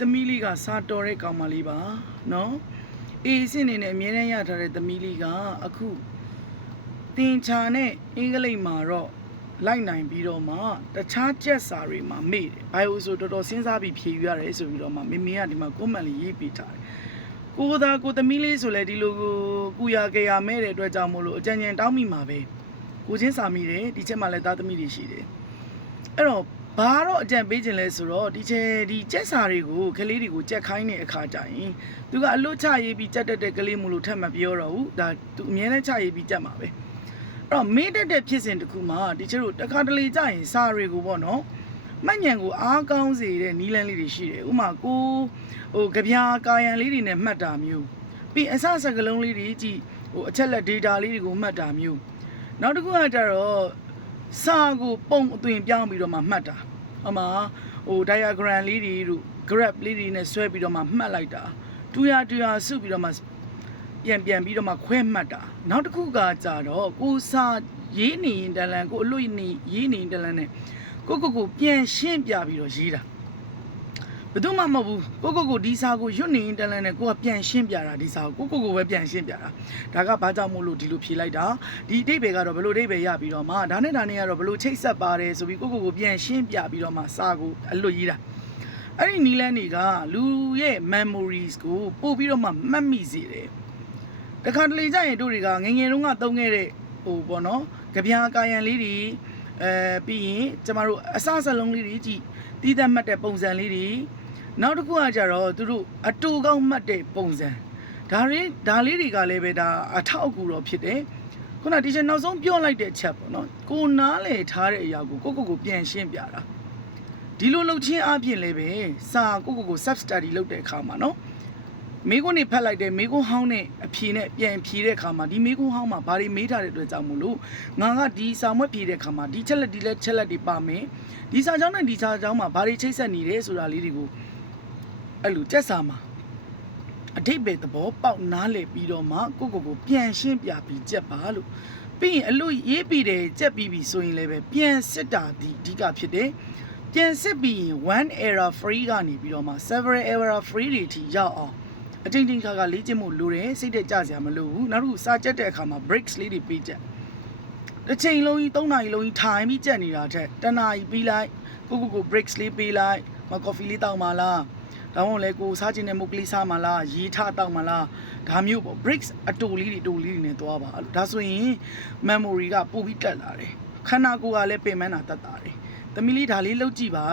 သမီးလေးကစာတော်တဲ့ကောင်မလေးပါနော်အေးစစ်နေနဲ့အမြဲတမ်းရထားတဲ့သမီးလေးကအခုတင်ချာနဲ့အင်္ဂလိပ်မှာတော့လိုက်နိုင်ပြီးတော့မှတခြားကျက်စာတွေမှာမေ့တယ်ဘိုင်အိုဆိုတော်တော်စဉ်းစားပြီးဖြေယူရတယ်ဆိုပြီးတော့မှမေမေကဒီမှာကွန်မန့်လေးရေးပေးထားတယ်ကိုသာကိုသမီးလေးဆိုလဲဒီလိုကူရကြရမဲ့တဲ့အတွက်ကြောင့်မို့လို့အကြံဉာဏ်တောင်းမိမှာပဲကိုချင်းစာမိတယ်ဒီချက်မှလည်းသားသမီးတွေရှိတယ်အဲ့တော့ဘာတော့အကြံပေးခြင်းလဲဆိုတော့ဒီကျက်စာတွေကိုကလေးတွေကိုကြက်ခိုင်းတဲ့အခါကျရင်သူကအလွတ်ချရေးပြီးကြက်တက်တဲ့ကလေးမို့လို့ထပ်မပြောတော့ဘူးဒါသူအမြဲတမ်းချရေးပြီးကြက်မှာပဲအဲ့တော့မေးတတ်တဲ့ဖြစ်စဉ်တစ်ခုမှာဒီကျတို့တခါတလေကြရင်စာတွေကိုပေါ့နော်မှတ်ဉဏ်ကိုအားကောင်းစေတဲ့နီးလန်းလေးတွေရှိတယ်ဥမာကိုကြပြာကာယံလေးတွေနဲ့မှတ်တာမျိုးပြီးအစစကလုံးလေးတွေကြည့်အချက်လက် data လေးတွေကိုမှတ်တာမျိုးနောက်တစ်ခုကကြတော့စာကိုပုံအသွင်ပြောင်းပြီးတော့မှမှတ်တာဟမှာdiagram လေးတွေတို့ graph လေးတွေနဲ့ဆွဲပြီးတော့မှမှတ်လိုက်တာတူရစုပြီးတော့မှပြန်ပြီးတော့မှခွဲမှတ်တာနောက်တစ်ခုကကြတော့ကိုစာရေးနေရင်တလန်ကိုအလွတ်နေရေးနေရင်တလန်နဲ့ကိုပြန်ရှင်းပြပြီးတော့ရေးတာဘယ်သူမှမဟုတ်ဘူးကိုဒီစာကိုရွတ်နေရင်တလန်နဲ့ကိုကပြန်ရှင်းပြတာဒီစာကိုကိုပဲပြန်ရှင်းပြတာဒါကဘာကြောင့်မို့လို့ဒီလိုဖြေလိုက်တာဒီအဓိပ္ပာယ်ကတော့ဘယ်လိုအဓိပ္ပာယ်ရပြီးတော့မှဒါနဲ့ကတော့ဘယ်လိုချိတ်ဆက်ပါတယ်ဆိုပြီးကိုပြန်ရှင်းပြပြီးတော့မှစာကိုအလွတ်ရေးတာအဲ့ဒီနီလန်းတွေကလူရဲ့ memories ကိုပို့ပြီးတော့မှမှတ်မိစေတယ်တခါတလေကျရင်တို့တွေကငငယ်တုန်းကသုံးခဲ့တဲ့ပေါ့နော်ကြပြာကာယံလေးတွေပြီးရင်ကျမတို့အစစလုံးလေးတွေကြည့်တီးသက်မှတ်တဲ့ပုံစံလေးတွေနောက်တစ်ခုကကြတော့သူတို့အတူကောင်းမှတ်တဲ့ပုံစံဒါလေးတွေကလည်းပဲဒါအထောက်အကူတော့ဖြစ်တယ်ခုနတီချာနောက်ဆုံးပြောလိုက်တဲ့ချက်ပေါ့နော်ကိုနားလေထားတဲ့အရာကိုကိုပြန်ရှင်းပြတာဒီလိုလုပ်ချင်းအပြင်လည်းပဲစာကို sub study လုပ်တဲ့အခါမှာနော်မေးခွန်းတွေဖတ်လိုက်တဲ့မေးခွန်းဟောင်းနဲ့အဖြေနဲ့ပြန်ဖြေတဲ့အခါမှာဒီမေးခွန်းဟောင်းမှာဘာတွေမေးထားတဲ့အတွက်ကြောင့်မို့လို့ငါကဒီစာမွက်ဖြေတဲ့အခါမှာဒီချက်လက်တွေပါမယ်ဒီစာကြောင်းနဲ့ဒီစာကြောင်းမှာဘာတွေချိတ်ဆက်နေတယ်ဆိုတာလေးတွေကိုအဲ့လိုကျက်စာမှာအဓိပ္ပာယ်သဘောပေါက်နားလည်ပြီးတော့မှကိုပြန်ရှင်းပြပြီးကြက်ပါလို့ပြီးရင်အလို့ရေးပြီးတယ်ကြက်ပြီးပြီဆိုရင်လည်းပဲပြန်စစ်တာဒီအဓိကဖြစ်တယ်ပြန်စစ်ပြီးရင် one error free ကနေပြီးတော့မှ several error free တွေထိရောက်အောင်အတင်းခါလေ့ကျင့်မှုလိုတယ်စိတ်တက်ကြစရာမလိုဘူးနောက်တစ်ခုစာကြက်တဲ့အခါမှာ breaks လေးတွေပေးချက်တစ်ချိန်လုံးကြီး3နာရီလုံးကြီးထိုင်ပြီးကြက်နေတာထက်1နာရီပြီးလိုက်ကို breaks လေးပေးလိုက်မ coffee လေးတောက်ပါလားဒါမှမဟုတ်လေကိုစားချင်တဲ့မုတ်ကလေးစားမလားရေထတောက်မလားဒါမျိုးပေါ့ breaks အတူလေးတွေနဲ့သွားပါဒါဆိုရင် memory ကပိုပြီးတက်လာတယ်ခန္ဓာကိုယ်ကလည်းပင်ပန်းတာတက်တာတယ်သမီးလေးဒါလေးလုပ်ကြည့်ပါ